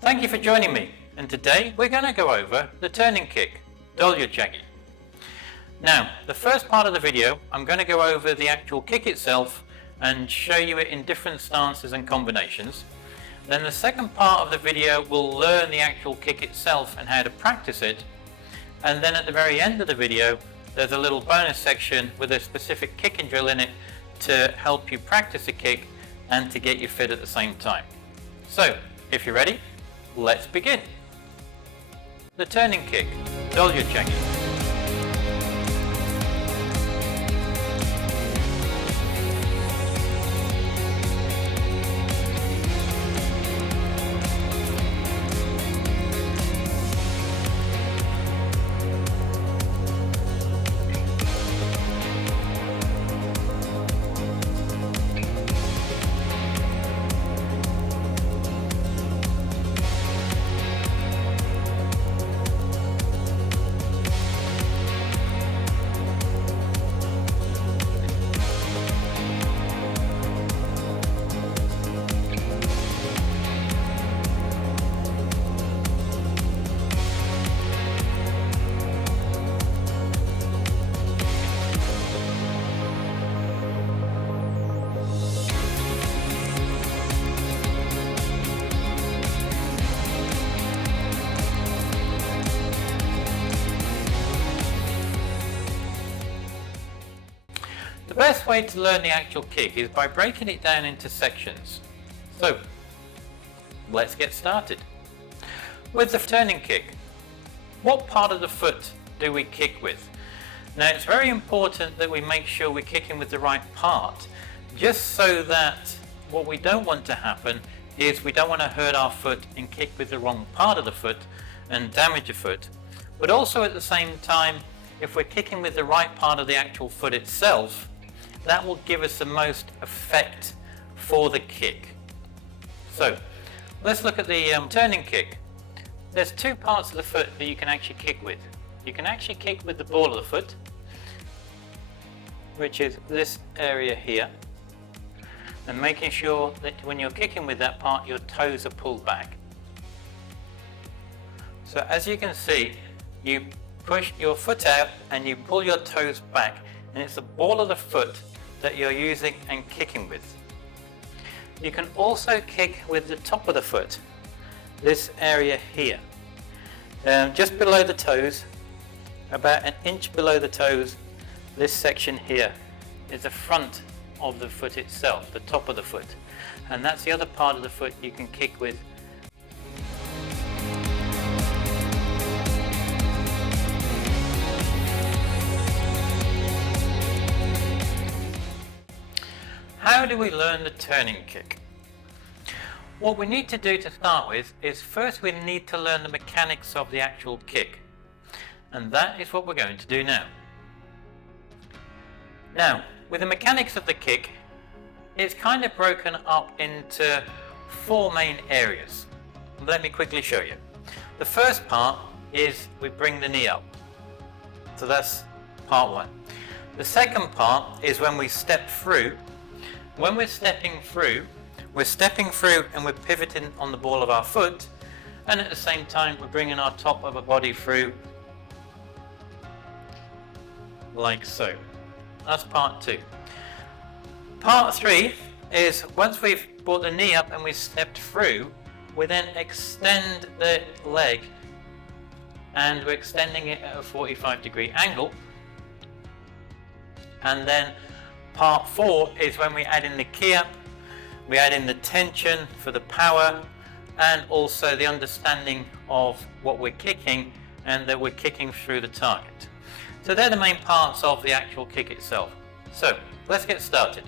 Thank you for joining me, and today we're going to go over the turning kick, Dollyo Chagi. Now, the first part of the video, I'm going to go over the actual kick itself and show you it in different stances and combinations. Then the second part of the video will learn the actual kick itself and how to practice it. And then at the very end of the video, there's a little bonus section with a specific kicking drill in it to help you practice the kick and to get you fit at the same time. So, if you're ready, let's begin. The turning kick, Dollyo Chagi. The best way to learn the actual kick is by breaking it down into sections. So, let's get started. With the turning kick, what part of the foot do we kick with? Now, it's very important that we make sure we're kicking with the right part, just so that what we don't want to happen is we don't want to hurt our foot and kick with the wrong part of the foot and damage the foot. But also at the same time, if we're kicking with the right part of the actual foot itself, that will give us the most effect for the kick. So, let's look at the turning kick. There's two parts of the foot that you can actually kick with. You can actually kick with the ball of the foot, which is this area here, and making sure that when you're kicking with that part, your toes are pulled back. So as you can see, you push your foot out and you pull your toes back, and it's the ball of the foot that you're using and kicking with. You can also kick with the top of the foot, this area here, just below the toes, about an inch below the toes. This section here is the front of the foot itself, the top of the foot, and that's the other part of the foot you can kick with. How do we learn the turning kick? What we need to do to start with is first we need to learn the mechanics of the actual kick, and that is what we're going to do now. Now, with the mechanics of the kick, it's kind of broken up into four main areas. Let me quickly show you. The first part is we bring the knee up, so that's part one. The second part is when we step through. When we're stepping through and we're pivoting on the ball of our foot, and at the same time we're bringing our top of our body through like so. That's part two. Part three is once we've brought the knee up and we've stepped through, we then extend the leg, and we're extending it at a 45-degree angle. And then part four is when we add in the key up, we add in the tension for the power, and also the understanding of what we're kicking and that we're kicking through the target. So they're the main parts of the actual kick itself. So let's get started.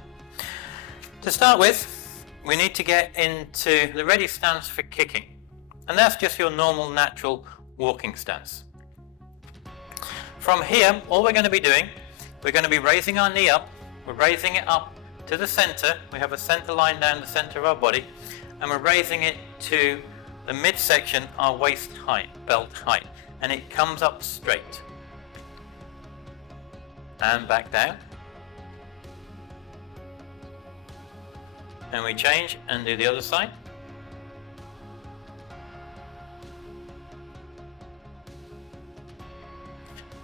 To start with, we need to get into the ready stance for kicking, and that's just your normal natural walking stance. From here, all we're going to be doing, we're going to be raising our knee up. We're raising it up to the center. We have a center line down the center of our body, and we're raising it to the midsection, our waist height, belt height, and it comes up straight. And back down. And we change and do the other side.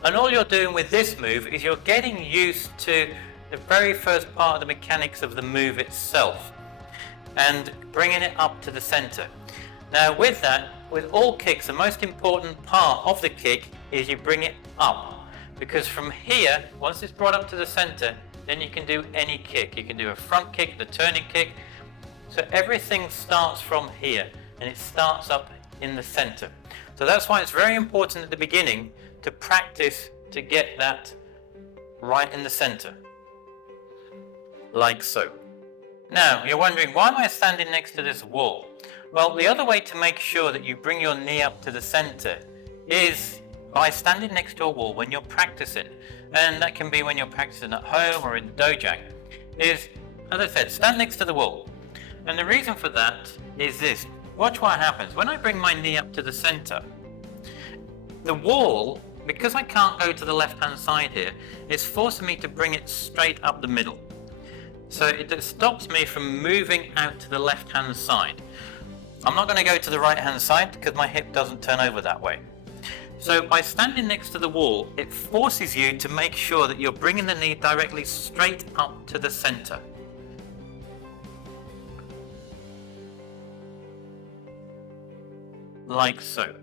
And all you're doing with this move is you're getting used to the very first part of the mechanics of the move itself and bringing it up to the center. Now with that, with all kicks, the most important part of the kick is you bring it up, because from here, once it's brought up to the center, then you can do any kick. You can do a front kick, the turning kick. So everything starts from here and it starts up in the center. So that's why it's very important at the beginning to practice to get that right in the center, like so. Now you're wondering, why am I standing next to this wall? Well, the other way to make sure that you bring your knee up to the center is by standing next to a wall when you're practicing. And that can be when you're practicing at home or in dojang. Is, as I said, stand next to the wall. And the reason for that is this. Watch what happens. When I bring my knee up to the center, the wall, because I can't go to the left-hand side here, it's forcing me to bring it straight up the middle. So it stops me from moving out to the left-hand side. I'm not going to go to the right-hand side because my hip doesn't turn over that way. So by standing next to the wall, it forces you to make sure that you're bringing the knee directly straight up to the center. Like so.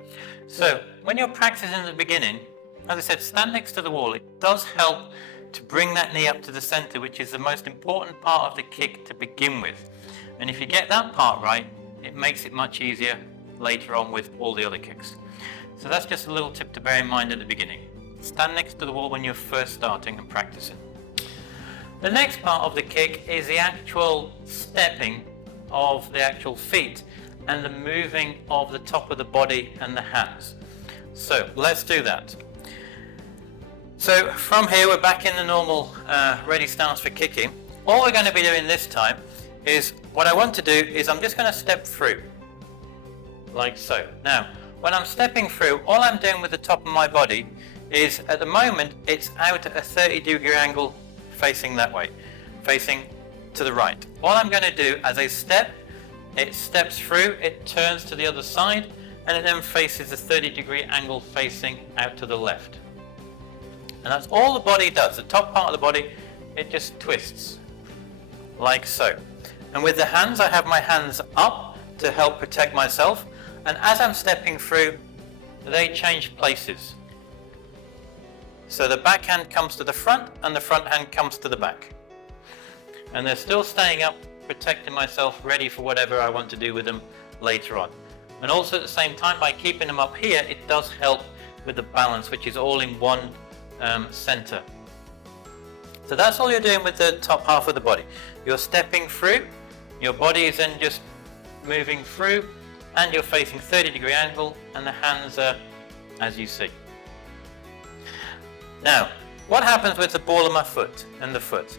So when you're practicing at the beginning, as I said, stand next to the wall. It does help to bring that knee up to the center, which is the most important part of the kick to begin with. And if you get that part right, it makes it much easier later on with all the other kicks. So that's just a little tip to bear in mind at the beginning. Stand next to the wall when you're first starting and practicing. The next part of the kick is the actual stepping of the actual feet and the moving of the top of the body and the hands. So let's do that. So from here we're back in the normal ready stance for kicking. All we're going to be doing this time is, what I want to do is I'm just going to step through, like so. Now, when I'm stepping through, all I'm doing with the top of my body is, at the moment, it's out at a 30-degree angle facing that way, facing to the right. All I'm going to do as I step, it steps through, it turns to the other side, and it then faces a 30-degree angle facing out to the left. And that's all the body does. The top part of the body, it just twists, like so. And with the hands, I have my hands up to help protect myself. And as I'm stepping through, they change places. So the back hand comes to the front and the front hand comes to the back. And they're still staying up, protecting myself, ready for whatever I want to do with them later on. And also at the same time, by keeping them up here, it does help with the balance, which is all in one center. So that's all you're doing with the top half of the body. You're stepping through, your body is then just moving through, and you're facing 30-degree angle, and the hands are as you see. Now, what happens with the ball of my foot and the foot?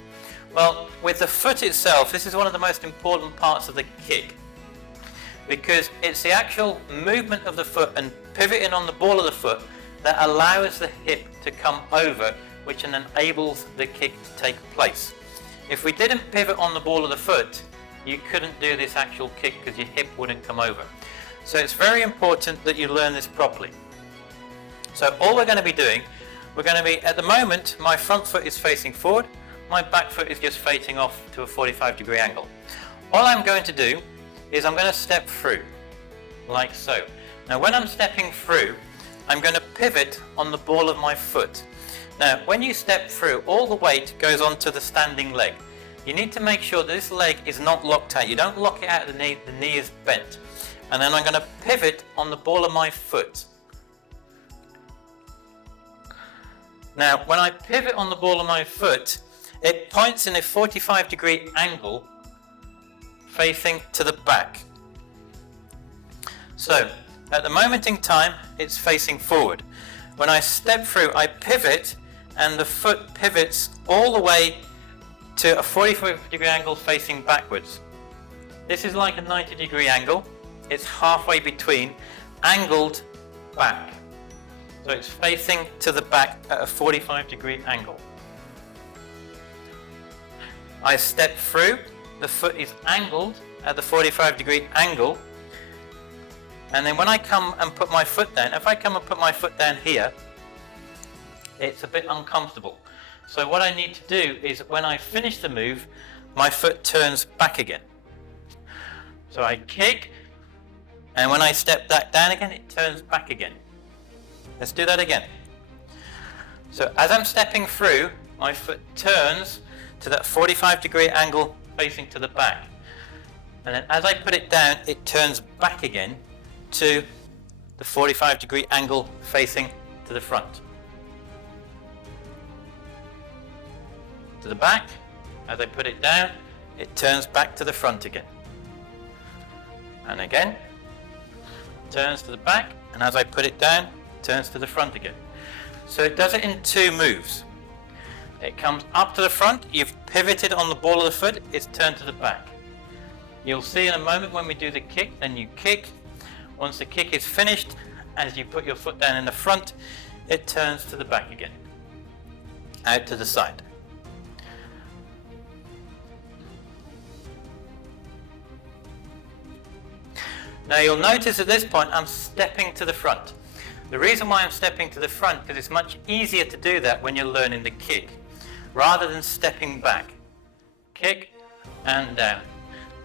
Well, with the foot itself, this is one of the most important parts of the kick, because it's the actual movement of the foot and pivoting on the ball of the foot that allows the hip to come over, which then enables the kick to take place. If we didn't pivot on the ball of the foot, you couldn't do this actual kick because your hip wouldn't come over. So it's very important that you learn this properly. So all we're going to be doing, we're going to be, at the moment, my front foot is facing forward, my back foot is just facing off to a 45-degree angle. All I'm going to do is I'm going to step through, like so. Now when I'm stepping through, I'm going to pivot on the ball of my foot. Now when you step through, all the weight goes onto the standing leg. You need to make sure this leg is not locked out. You don't lock it out of the knee is bent. And then I'm going to pivot on the ball of my foot. Now when I pivot on the ball of my foot, it points in a 45-degree angle facing to the back. So at the moment in time, it's facing forward. When I step through, I pivot, and the foot pivots all the way to a 45-degree angle facing backwards. This is like a 90-degree angle. It's halfway between, angled back. So it's facing to the back at a 45-degree angle. I step through, the foot is angled at the 45-degree angle, and then when I come and put my foot down, if I come and put my foot down here, it's a bit uncomfortable. So what I need to do is when I finish the move, my foot turns back again. So I kick, and when I step that down again, it turns back again. Let's do that again. So as I'm stepping through, my foot turns to that 45-degree angle facing to the back. And then as I put it down, it turns back again to the 45-degree angle facing to the front. To the back, as I put it down, it turns back to the front again. And again, turns to the back, and as I put it down, it turns to the front again. So it does it in 2 moves. It comes up to the front, you've pivoted on the ball of the foot, it's turned to the back. You'll see in a moment when we do the kick, then you kick. Once the kick is finished, as you put your foot down in the front, it turns to the back again, out to the side. Now you'll notice at this point I'm stepping to the front. The reason why I'm stepping to the front, because it's much easier to do that when you're learning the kick, rather than stepping back. Kick and down,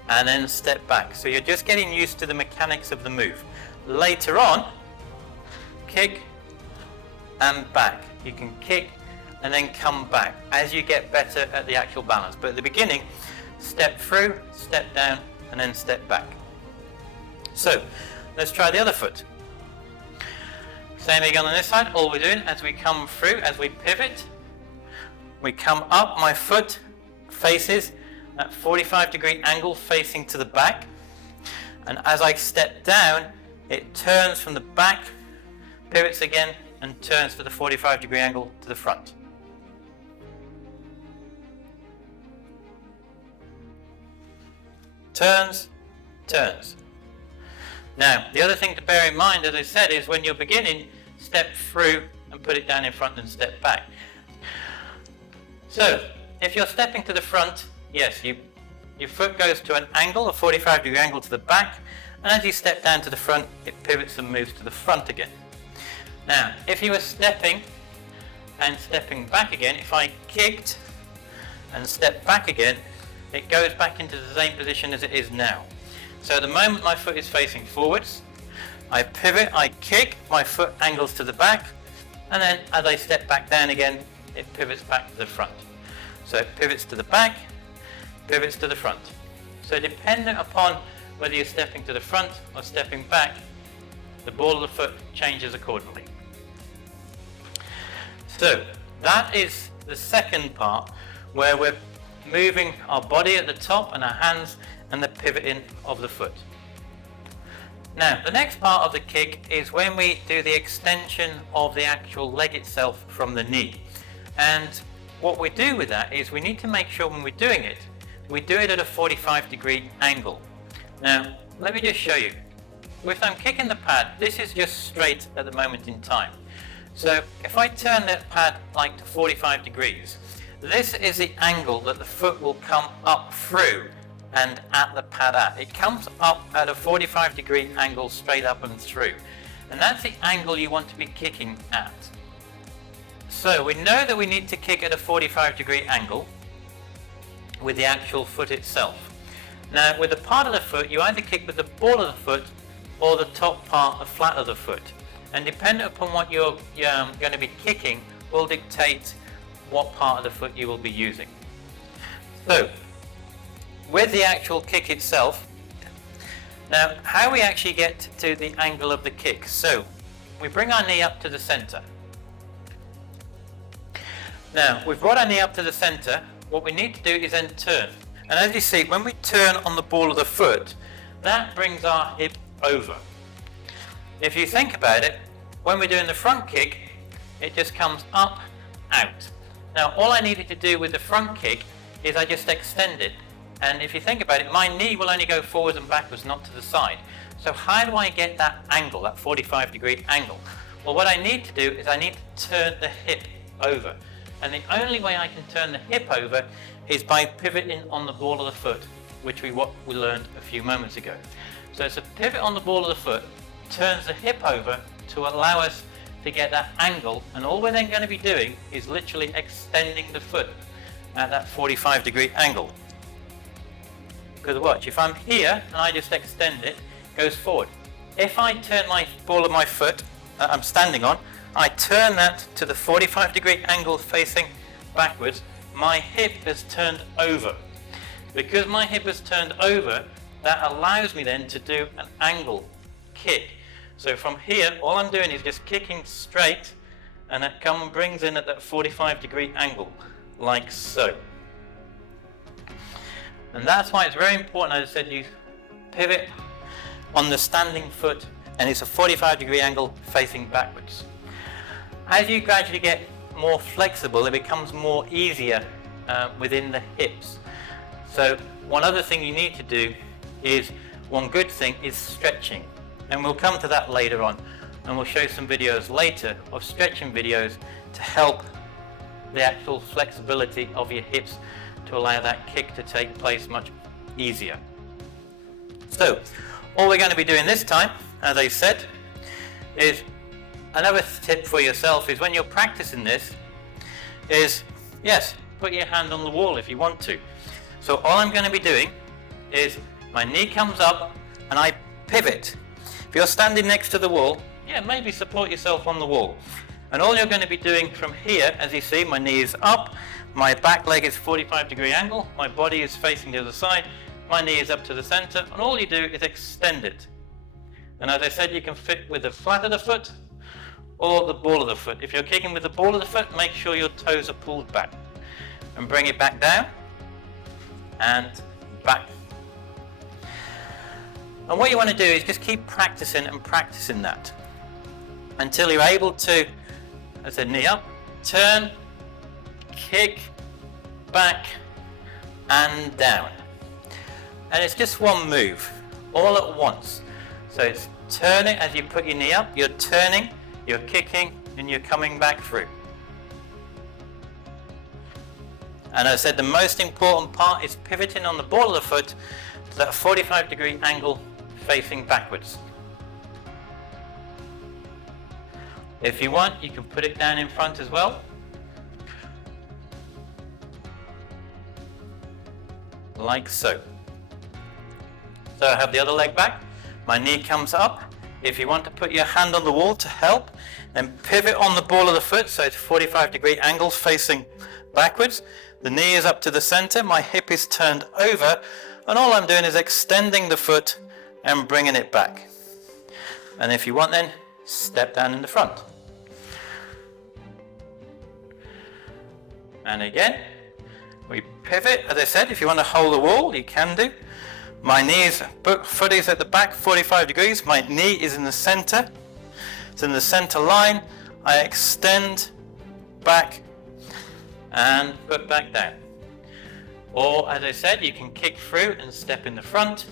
and then step back. So you're just getting used to the mechanics of the move. Later on, kick and back. You can kick and then come back as you get better at the actual balance. But at the beginning, step through, step down, and then step back. So let's try the other foot. Same again on this side. All we're doing as we come through, as we pivot, we come up, my foot faces that 45-degree angle facing to the back, and as I step down, it turns from the back, pivots again, and turns to the 45-degree angle to the front. Turns, turns. Now, the other thing to bear in mind, as I said, is when you're beginning, step through and put it down in front and step back. So, if you're stepping to the front, yes, your foot goes to an angle, a 45-degree angle to the back, and as you step down to the front, it pivots and moves to the front again. Now, if you were stepping and stepping back again, if I kicked and stepped back again, it goes back into the same position as it is now. So at the moment my foot is facing forwards, I pivot, I kick, my foot angles to the back, and then as I step back down again, it pivots back to the front. So it pivots to the back, pivots to the front. So dependent upon whether you're stepping to the front or stepping back, the ball of the foot changes accordingly. So that is the second part, where we're moving our body at the top and our hands and the pivoting of the foot. Now, the next part of the kick is when we do the extension of the actual leg itself from the knee. And what we do with that is we need to make sure when we're doing it, we do it at a 45-degree angle. Now, let me just show you. If I'm kicking the pad, this is just straight at the moment in time. So if I turn that pad like to 45 degrees, this is the angle that the foot will come up through and at the pad at. It comes up at a 45-degree angle straight up and through. And that's the angle you want to be kicking at. So we know that we need to kick at a 45-degree angle with the actual foot itself. Now with the part of the foot, you either kick with the ball of the foot or the top part, the flat of the foot. And depending upon what you're going to be kicking will dictate what part of the foot you will be using. So with the actual kick itself, now how we actually get to the angle of the kick. So we bring our knee up to the center. Now we've brought our knee up to the center. What we need to do is then turn. And as you see, when we turn on the ball of the foot, that brings our hip over. If you think about it, when we're doing the front kick, it just comes up, out. Now all I needed to do with the front kick is I just extend it. And if you think about it, my knee will only go forwards and backwards, not to the side. So how do I get that angle, that 45-degree angle? Well, what I need to do is I need to turn the hip over. And the only way I can turn the hip over is by pivoting on the ball of the foot, which we learned a few moments ago. So it's a pivot on the ball of the foot, turns the hip over to allow us to get that angle, and all we're then going to be doing is literally extending the foot at that 45-degree angle. Because watch, if I'm here and I just extend it, it goes forward. If I turn my ball of my foot that I'm standing on, I turn that to the 45-degree angle facing backwards, my hip has turned over. Because my hip has turned over, that allows me then to do an angle kick. So from here, all I'm doing is just kicking straight, and that brings in at that 45-degree angle, like so. And that's why it's very important, as I said, you pivot on the standing foot, and it's a 45-degree angle facing backwards. As you gradually get more flexible, it becomes more easier within the hips. So one other thing you need to do is, one good thing is stretching. And we'll come to that later on, and we'll show some videos later of stretching videos to help the actual flexibility of your hips to allow that kick to take place much easier. So all we're going to be doing this time, as I said, is another tip for yourself is when you're practicing this is, yes, put your hand on the wall if you want to. So all I'm going to be doing is my knee comes up and I pivot. If you're standing next to the wall, yeah, maybe support yourself on the wall. And all you're going to be doing from here, as you see, my knee is up, my back leg is 45-degree angle, my body is facing the other side, my knee is up to the center, and all you do is extend it. And as I said, you can fit with the flat of the foot or the ball of the foot. If you're kicking with the ball of the foot, make sure your toes are pulled back. And bring it back down and back. And what you want to do is just keep practicing and practicing that until you're able to, as I said, knee up, turn, kick, back and down. And it's just one move, all at once. So it's turning as you put your knee up, you're turning, you're kicking, and you're coming back through. And as I said, the most important part is pivoting on the ball of the foot to that 45-degree angle facing backwards. If you want, you can put it down in front as well. Like so. So I have the other leg back, my knee comes up. If you want to put your hand on the wall to help, then pivot on the ball of the foot, so it's 45-degree angle facing backwards. The knee is up to the center, my hip is turned over, and all I'm doing is extending the foot and bringing it back. And if you want, then step down in the front. And again, we pivot. As I said, if you want to hold the wall, you can do. My knees, foot is at the back, 45 degrees. My knee is in the center. It's in the center line. I extend back and put back down. Or, as I said, you can kick through and step in the front.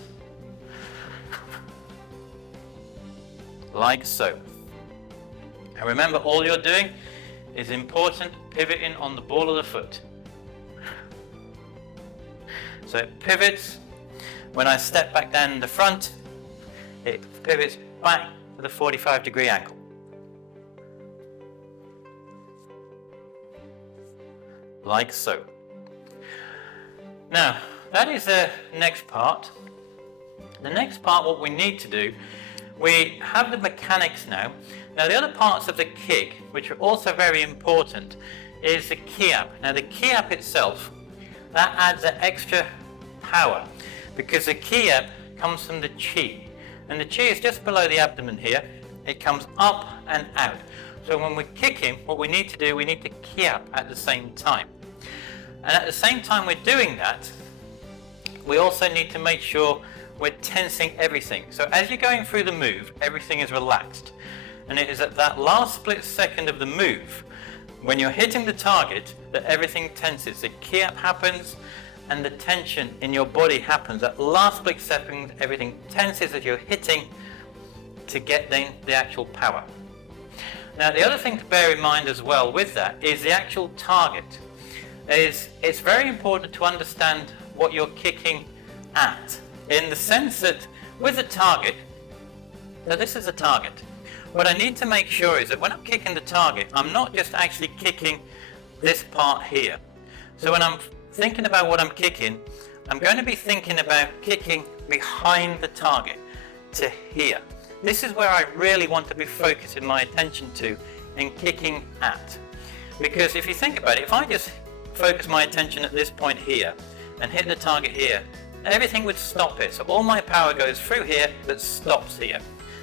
Like so. And remember, all you're doing is important, pivoting on the ball of the foot. So it pivots. When I step back down in the front, it pivots back to the 45-degree angle. Like so. Now, that is the next part. The next part, what we need to do, we have the mechanics now. Now, the other parts of the kick, which are also very important, is the ki-up. Now, the ki-up itself, that adds an extra power, because the ki-up comes from the chi. And the chi is just below the abdomen here. It comes up and out. So when we're kicking, what we need to do, we need to ki-up at the same time. And at the same time we're doing that, we also need to make sure we're tensing everything. So as you're going through the move, everything is relaxed. And it is at that last split second of the move, when you're hitting the target, that everything tenses. The ki-up happens and the tension in your body happens. At last split second, everything tenses as you're hitting to get the actual power. Now, the other thing to bear in mind as well with that is the actual target. It's very important to understand what you're kicking at, in the sense that with the target, now this is a target. what I need to make sure is that when I'm kicking the target, I'm not just actually kicking this part here. So when I'm thinking about what I'm kicking, I'm going to be thinking about kicking behind the target to here. This is where I really want to be focusing my attention to and kicking at. Because if you think about it, if I just focus my attention at this point here and hit the target here, everything would stop it. So all my power goes through here but stops here.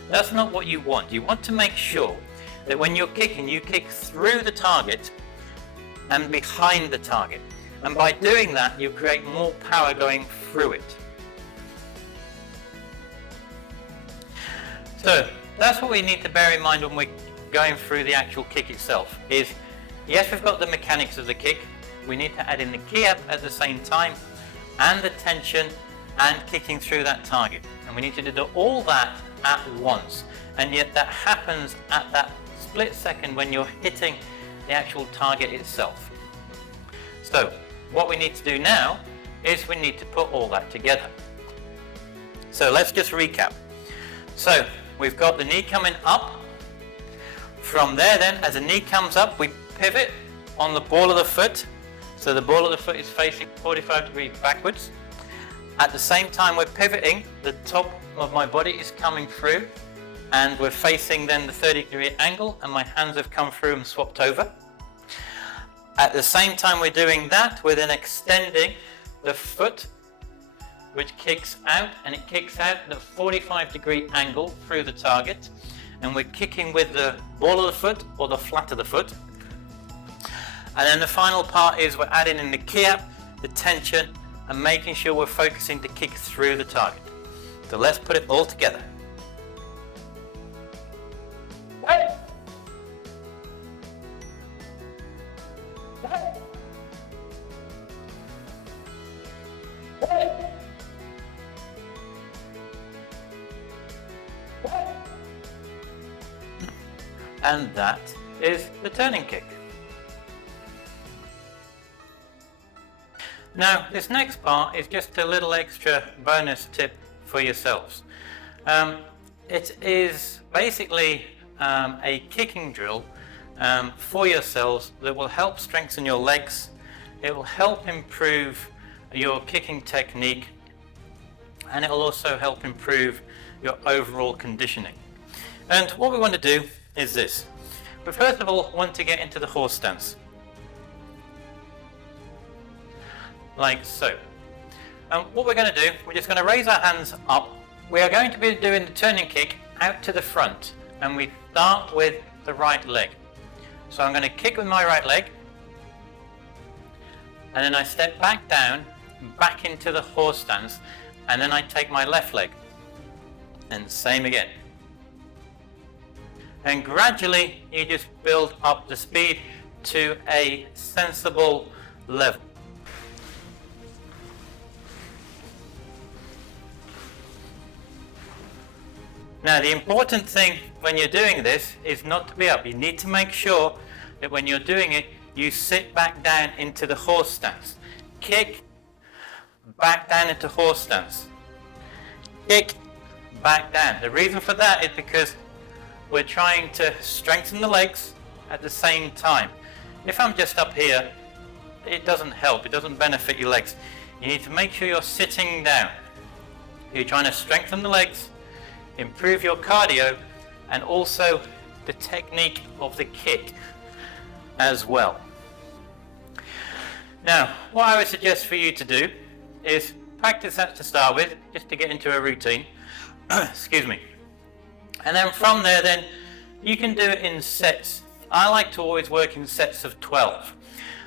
That's not what you want. You want to make sure that when you're kicking, you kick through the target and behind the target. And by doing that, you create more power going through it. So that's what we need to bear in mind when we're going through the actual kick itself. Is yes, we've got the mechanics of the kick. We need to add in the ki up at the same time, and the tension, and kicking through that target. And we need to do all that at once. And yet that happens at that split second when you're hitting the actual target itself. So what we need to do now is we need to put all that together. So let's just recap. So we've got the knee coming up. From there then, as the knee comes up, we pivot on the ball of the foot. So the ball of the foot is facing 45 degrees backwards. At the same time we're pivoting, the top of my body is coming through, and we're facing then the 30-degree angle, and my hands have come through and swapped over. At the same time we're doing that, we're then extending the foot, which kicks out, and it kicks out at a 45-degree angle through the target, and we're kicking with the ball of the foot or the flat of the foot. And then the final part is we're adding in the ki up, the tension, and making sure we're focusing to kick through the target. So let's put it all together. And that is the turning kick. Now, this next part is just a little extra bonus tip for yourselves. It is basically a kicking drill for yourselves that will help strengthen your legs. It will help improve your kicking technique, and it will also help improve your overall conditioning. And what we want to do is this. We first of all want to get into the horse stance. Like so. And what we're going to do, we're just going to raise our hands up. We are going to be doing the turning kick out to the front, and we start with the right leg. So I'm going to kick with my right leg, and then I step back down, back into the horse stance, and then I take my left leg, and same again. And gradually you just build up the speed to a sensible level. Now, the important thing when you're doing this is not to be up. You need to make sure that when you're doing it, you sit back down into the horse stance. Kick, back down into horse stance. Kick, back down. The reason for that is because we're trying to strengthen the legs at the same time. If I'm just up here, it doesn't help. It doesn't benefit your legs. You need to make sure you're sitting down. You're trying to strengthen the legs, improve your cardio, and also the technique of the kick as well. Now, what I would suggest for you to do is practice that to start with, just to get into a routine. Excuse me. And then from there, then you can do it in sets. I like to always work in sets of 12.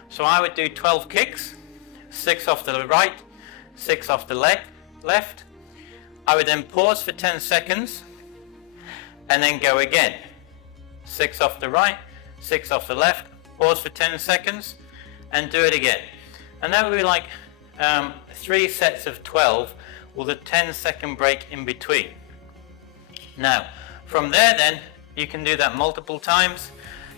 So I would do 12 kicks, 6 off the right, 6 off the left. I would then pause for 10 seconds and then go again. 6 off the right, 6 off the left, pause for 10 seconds and do it again. And that would be like 3 sets of 12 with a 10-second break in between. Now, from there then, you can do that multiple times.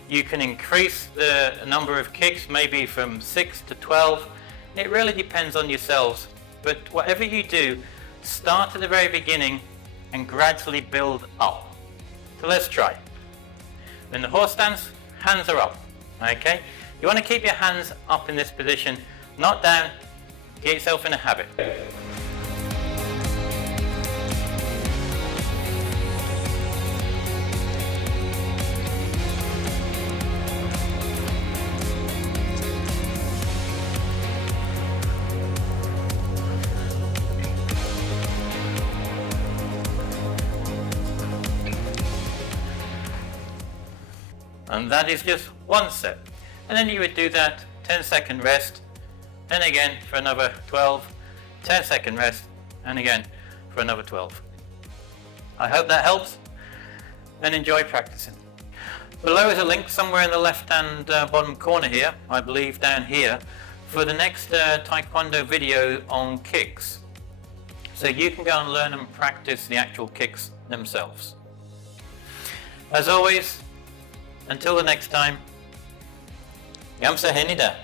You can increase the number of kicks, maybe from 6 to 12. It really depends on yourselves. But whatever you do, start at the very beginning and gradually build up. So let's try. In the horse stance, hands are up. Okay? You want to keep your hands up in this position, not down. Get yourself in a habit. And that is just one set. And then you would do that 10-second rest, then again for another 12, 10-second rest, and again for another 12. I hope that helps, and enjoy practicing. Below is a link somewhere in the left-hand bottom corner here, I believe down here, for the next Taekwondo video on kicks. So you can go and learn and practice the actual kicks themselves. As always, until the next time, 감사합니다.